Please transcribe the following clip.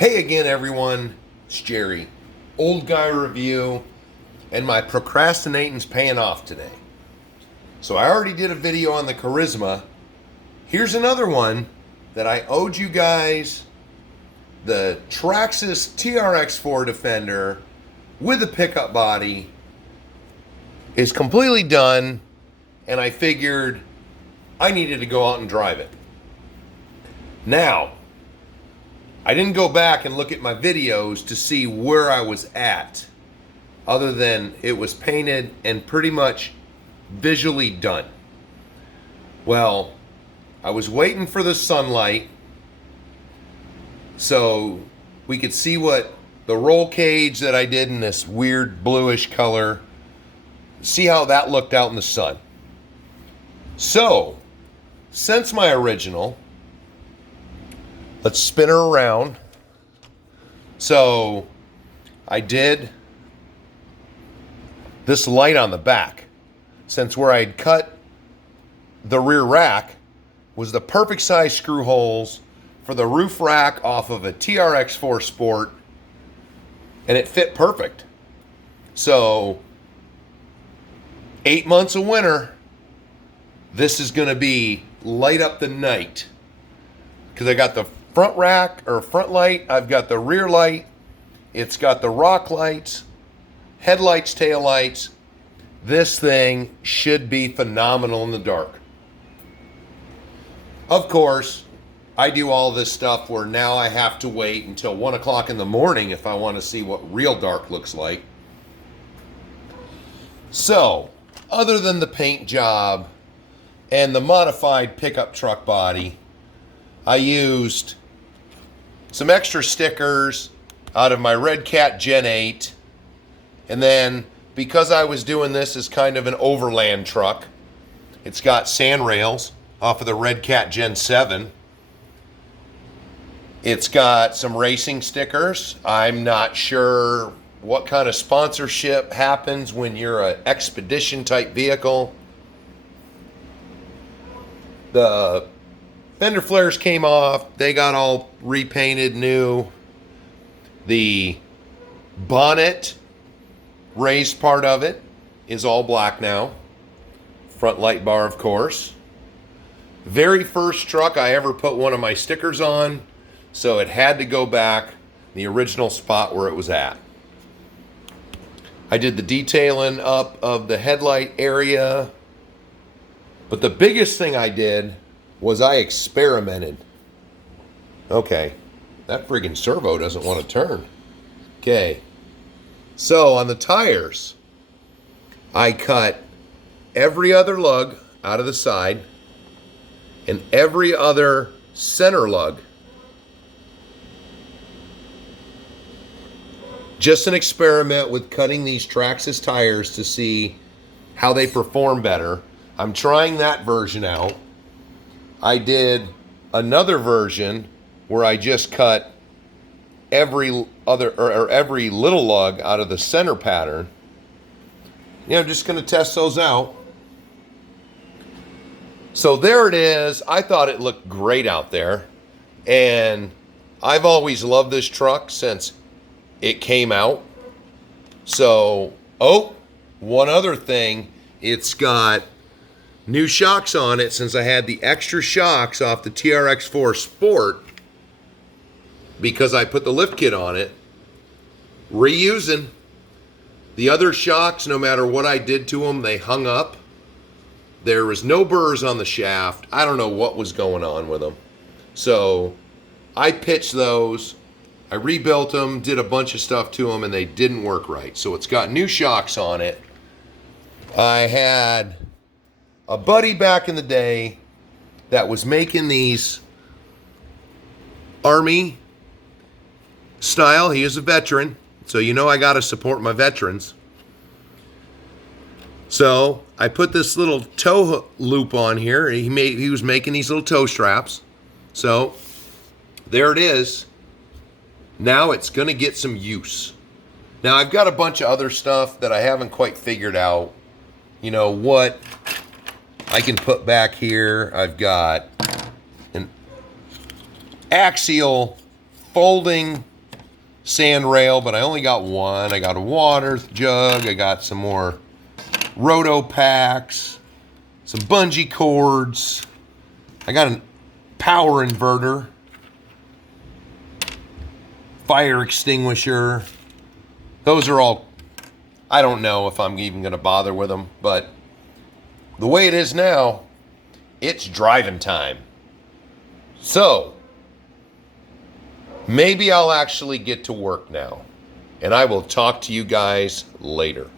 Hey again, everyone. It's Jerry. Old Guy Review, and my procrastinating's paying off today. So I already did a video on the Charisma. Here's another one that I owed you guys. The Traxxas trx4 Defender with a pickup body is completely done, and I figured I needed to go out and drive it. Now, I didn't go back and look at my videos to see where I was at, other than it was painted and pretty much visually done. Well, I was waiting for the sunlight so we could see what the roll cage that I did in this weird bluish color, see how that looked out in the sun. So, since my original, let's spin her around. So I did this light on the back, since where I'd cut the rear rack was the perfect size screw holes for the roof rack off of a trx4 Sport, and it fit perfect. So 8 months of winter, this is going to be light up the night, because I got the front rack or front light, I've got the rear light, it's got the rock lights, headlights, tail lights. This thing should be phenomenal in the dark. Of course, I do all this stuff where now I have to wait until 1 o'clock in the morning if I want to see what real dark looks like. So, other than the paint job and the modified pickup truck body, I used some extra stickers out of my Red Cat Gen 8. And then, because I was doing this as kind of an overland truck, it's got sand rails off of the Red Cat Gen 7. It's got some racing stickers. I'm not sure what kind of sponsorship happens when you're an expedition type vehicle. The fender flares came off. They got all repainted new. The bonnet, raised part of it, is all black now. Front light bar, of course. Very first truck I ever put one of my stickers on, so it had to go back the original spot where it was at. I did the detailing up of the headlight area, but the biggest thing I did was I experimented. Okay, that friggin' servo doesn't want to turn. Okay, so on the tires, I cut every other lug out of the side and every other center lug. Just an experiment with cutting these Traxxas tires to see how they perform better. I'm trying that version out. I did another version where I just cut every other or every little lug out of the center pattern. I'm just going to test those out. So there it is. I thought it looked great out there, and I've always loved this truck since it came out. So, one other thing, it's got new shocks on it, since I had the extra shocks off the trx4 Sport because I put the lift kit on it. Reusing. The other shocks, no matter what I did to them, they hung up. There was no burrs on the shaft. I don't know what was going on with them. So I pitched those. I rebuilt them, did a bunch of stuff to them, and they didn't work right. So it's got new shocks on it. I had a buddy back in the day that was making these Army style. He is a veteran, so I got to support my veterans. So I put this little toe loop on here. He was making these little toe straps. So there it is. Now it's going to get some use. Now I've got a bunch of other stuff that I haven't quite figured out. What I can put back here. I've got an axial folding sand rail, but I only got one. I got a water jug. I got some more roto packs, some bungee cords. I got a power inverter, fire extinguisher. Those are all, I don't know if I'm even going to bother with them, but the way it is now, it's driving time. So, maybe I'll actually get to work now. And I will talk to you guys later.